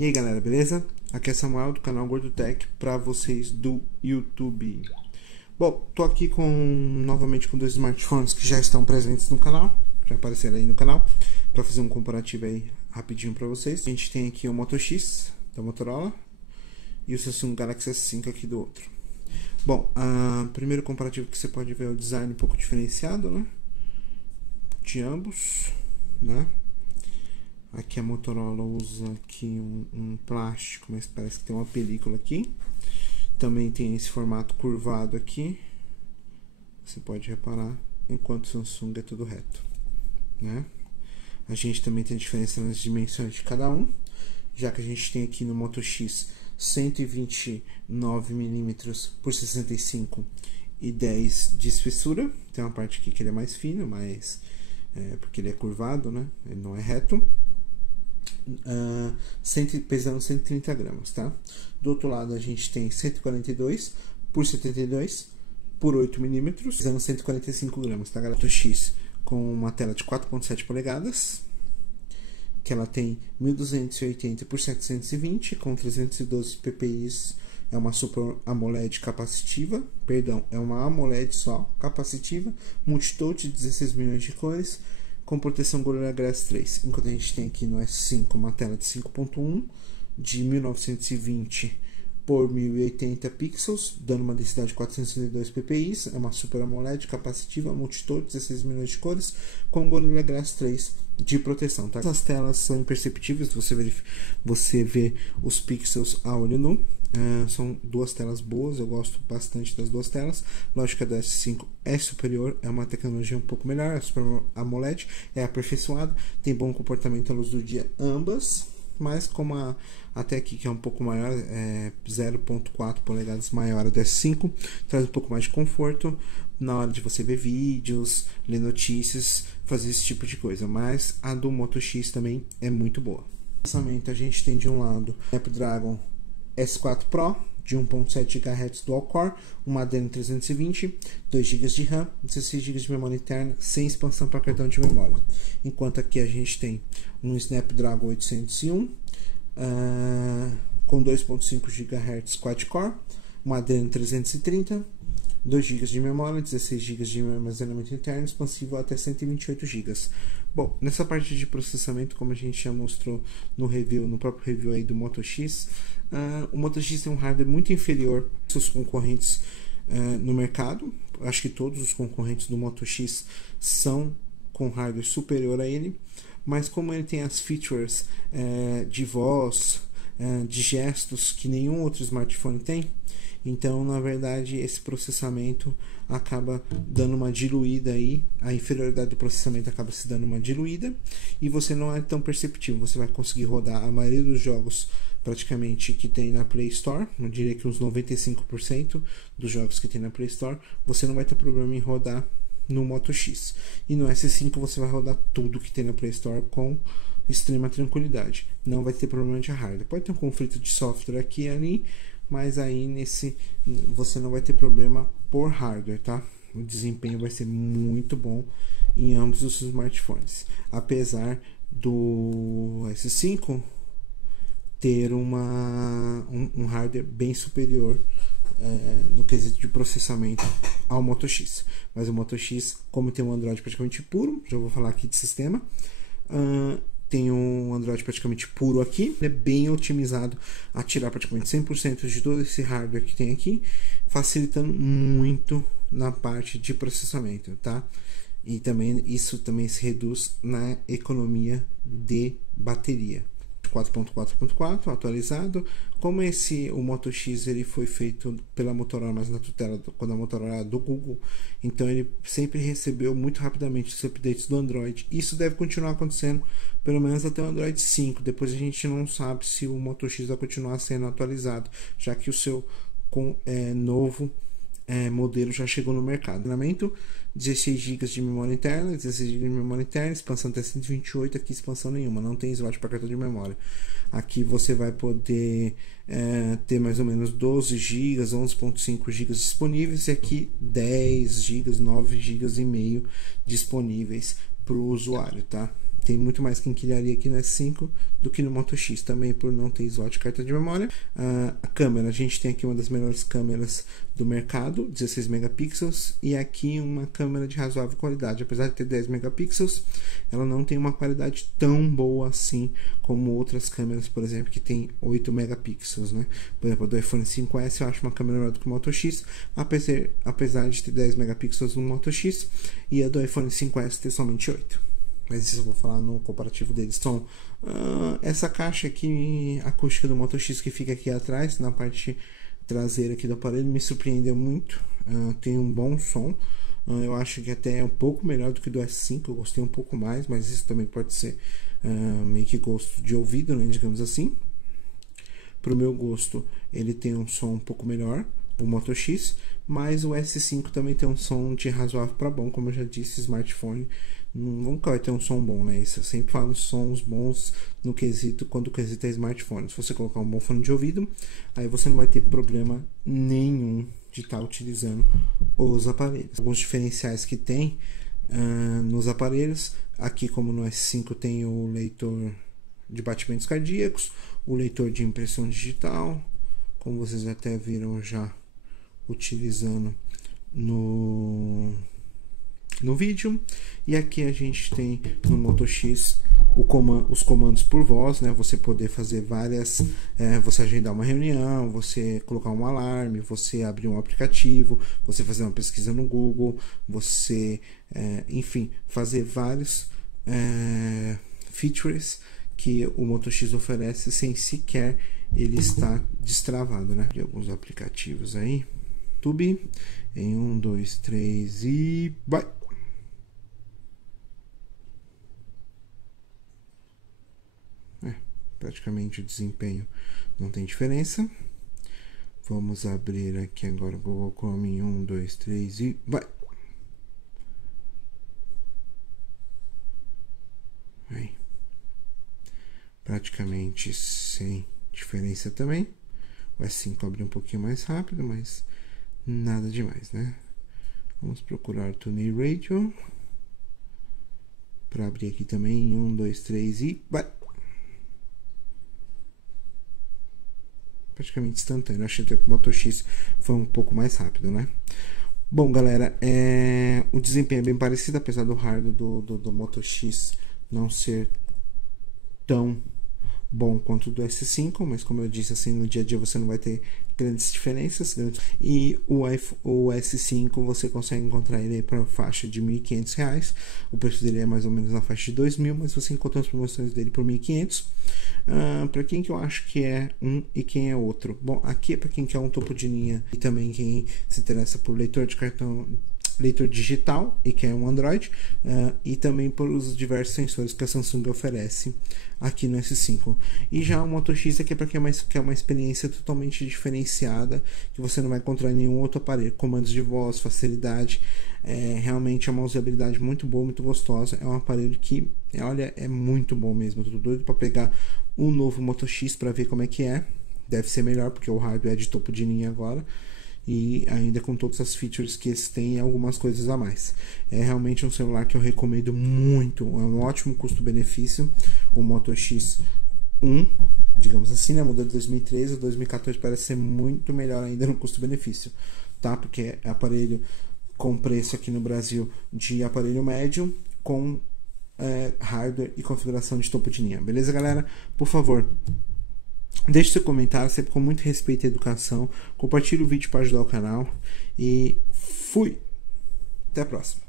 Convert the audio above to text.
E aí galera, beleza? Aqui é Samuel do canal GordoTech para vocês do YouTube. Bom, tô aqui novamente com dois smartphones que já estão presentes no canal, já apareceram aí no canal, para fazer um comparativo aí rapidinho para vocês. A gente tem aqui o Moto X da Motorola e o Samsung Galaxy S5 aqui do outro. Bom, primeiro comparativo que você pode ver é o design um pouco diferenciado, né? De ambos, né? Aqui a Motorola usa aqui um plástico, mas parece que tem uma película aqui. Também tem esse formato curvado aqui, você pode reparar, enquanto o Samsung é tudo reto, né? A gente também tem a diferença nas dimensões de cada um, já que a gente tem aqui no Moto X 129 mm por 65 e 10 de espessura. Tem uma parte aqui que ele é mais fino, mas porque ele é curvado, né? Ele não é reto. Pesando 130 gramas, tá? Do outro lado a gente tem 142 por 72 por 8 mm, pesando 145 gramas, tá, galera? X com uma tela de 4.7 polegadas, que ela tem 1280 por 720 com 312 ppi. É uma Super AMOLED capacitiva, perdão, é uma AMOLED só capacitiva, multitouch de 16 milhões de cores, com proteção Gorilla Glass 3, enquanto a gente tem aqui no S5 uma tela de 5.1 de 1920 por 1080 pixels, dando uma densidade de 462 ppi. É uma Super AMOLED capacitiva, multitouch, 16 milhões de cores, com Gorilla Glass 3 de proteção, tá? As telas são imperceptíveis, você vê os pixels a olho nu. São duas telas boas, eu gosto bastante das duas telas. Lógico que a do S5 é superior, é uma tecnologia um pouco melhor. A Super AMOLED é aperfeiçoada, tem bom comportamento à luz do dia ambas, mas como até aqui que é um pouco maior, 0.4 polegadas maior a do S5, traz um pouco mais de conforto na hora de você ver vídeos, ler notícias, fazer esse tipo de coisa. Mas a do Moto X também é muito boa. No lançamento a gente tem de um lado Snapdragon S4 Pro de 1.7 GHz Dual Core, uma Adreno 320, 2 GB de RAM, 16 GB de memória interna, sem expansão para cartão de memória. Enquanto aqui a gente tem um Snapdragon 801 com 2.5 GHz Quad Core, uma Adreno 330, 2 GB de memória, 16 GB de armazenamento interno, expansível até 128 GB. Bom, nessa parte de processamento, como a gente já mostrou no próprio review aí do Moto X, o Moto X tem um hardware muito inferior aos seus concorrentes no mercado. Acho que todos os concorrentes do Moto X são com hardware superior a ele, mas como ele tem as features de voz, de gestos que nenhum outro smartphone tem, então na verdade esse processamento acaba dando uma diluída aí, a inferioridade do processamento acaba se dando uma diluída e você não é tão perceptível. Você vai conseguir rodar a maioria dos jogos praticamente que tem na Play Store, eu diria que uns 95% dos jogos que tem na Play Store, você não vai ter problema em rodar no Moto X. E no S5 você vai rodar tudo que tem na Play Store com extrema tranquilidade. Não vai ter problema de hardware. Pode ter um conflito de software aqui e ali, mas aí você não vai ter problema por hardware, tá? O desempenho vai ser muito bom em ambos os smartphones. Apesar do S5 ter um hardware bem superior no quesito de processamento ao Moto X. Mas o Moto X, como tem um Android praticamente puro, já vou falar aqui de sistema, tem um Android praticamente puro aqui, ele é bem otimizado a tirar praticamente 100% de todo esse hardware que tem aqui, facilitando muito na parte de processamento, tá? E também isso também se reduz na economia de bateria. 4.4.4 atualizado. Como o Moto X ele foi feito pela Motorola, mas na tutela quando a Motorola era do Google, então ele sempre recebeu muito rapidamente os updates do Android. Isso deve continuar acontecendo pelo menos até o Android 5. Depois a gente não sabe se o Moto X vai continuar sendo atualizado, já que o seu novo modelo já chegou no mercado. 16 GB de memória interna, 16 GB de memória interna, expansão até 128, aqui expansão nenhuma, não tem slot para cartão de memória. Aqui você vai poder ter mais ou menos 12 GB, 11.5 GB disponíveis, e aqui 10 GB, 9 GB e meio disponíveis para o usuário, tá? tem muito mais quinquilharia aqui no S5 do que no Moto X, também por não ter slot de carta de memória. A câmera, a gente tem aqui uma das melhores câmeras do mercado, 16 megapixels, e aqui uma câmera de razoável qualidade. Apesar de ter 10 megapixels, ela não tem uma qualidade tão boa assim como outras câmeras, por exemplo, que tem 8 megapixels, né? Por exemplo, a do iPhone 5S eu acho uma câmera melhor do que o Moto X, apesar de ter 10 megapixels no Moto X, e a do iPhone 5S ter somente 8. Mas isso eu vou falar no comparativo deles. Então, essa caixa aqui acústica do Moto X que fica aqui atrás, na parte traseira aqui do aparelho, me surpreendeu muito. Tem um bom som. Eu acho que até é um pouco melhor do que do S5. Eu gostei um pouco mais, mas isso também pode ser meio que gosto de ouvido, né, digamos assim. Para o meu gosto, ele tem um som um pouco melhor, o Moto X, mas o S5 também tem um som de razoável para bom, como eu já disse, smartphone nunca vai ter um som bom, né? Isso eu sempre falo sons bons no quesito, quando o quesito é smartphone. Se você colocar um bom fone de ouvido, aí você não vai ter problema nenhum de estar utilizando os aparelhos. Alguns diferenciais que tem nos aparelhos, aqui como no S5 tem o leitor de batimentos cardíacos, o leitor de impressão digital, como vocês até viram já utilizando no vídeo. E aqui a gente tem no Moto X os comandos por voz, né? Você poder fazer várias, você agendar uma reunião, você colocar um alarme, você abrir um aplicativo, você fazer uma pesquisa no Google, você, enfim, fazer vários features que o Moto X oferece sem sequer ele estar destravado, né? De alguns aplicativos aí. YouTube em 1, 2, 3 e vai! Praticamente o desempenho não tem diferença. Vamos abrir aqui agora o Google Chrome em 1, 2, 3 e vai! Aí. Praticamente sem diferença também. O S5 abre um pouquinho mais rápido, mas nada demais, né? Vamos procurar Tune Radio para abrir aqui também em 1, 2, 3 e vai! Praticamente instantâneo. Achei que o Moto X foi um pouco mais rápido, né? Bom, galera, o desempenho é bem parecido, apesar do hardware do Moto X não ser tão bom quanto do S5, mas como eu disse, assim, no dia a dia você não vai ter grandes diferenças. E o S5 você consegue encontrar ele para faixa de R$ 1.500. O preço dele é mais ou menos na faixa de R$ 2.000, mas você encontra as promoções dele por R$ 1.500. Para quem que eu acho que é um e quem é outro? Bom, aqui é para quem quer um topo de linha e também quem se interessa por leitor de cartão, leitor digital e quer um Android, e também por os diversos sensores que a Samsung oferece aqui no S5. E já o Moto X aqui é para quem quer uma experiência totalmente diferenciada, que você não vai encontrar em nenhum outro aparelho. Comandos de voz, facilidade, realmente é uma usabilidade muito boa, muito gostosa. É um aparelho que, olha, é muito bom mesmo. Eu tô doido para pegar o novo Moto X para ver como é que é. Deve ser melhor, porque o hardware é de topo de linha agora, e ainda com todas as features que esse tem e algumas coisas a mais. É realmente um celular que eu recomendo muito, é um ótimo custo-benefício. O Moto X1, digamos assim, né, modelo de 2013, o 2014 parece ser muito melhor ainda no custo-benefício, tá? Porque é aparelho com preço aqui no Brasil de aparelho médio, com hardware e configuração de topo de linha. Beleza, galera? Por favor, deixe seu comentário, sempre com muito respeito e educação. Compartilhe o vídeo para ajudar o canal. E fui! Até a próxima.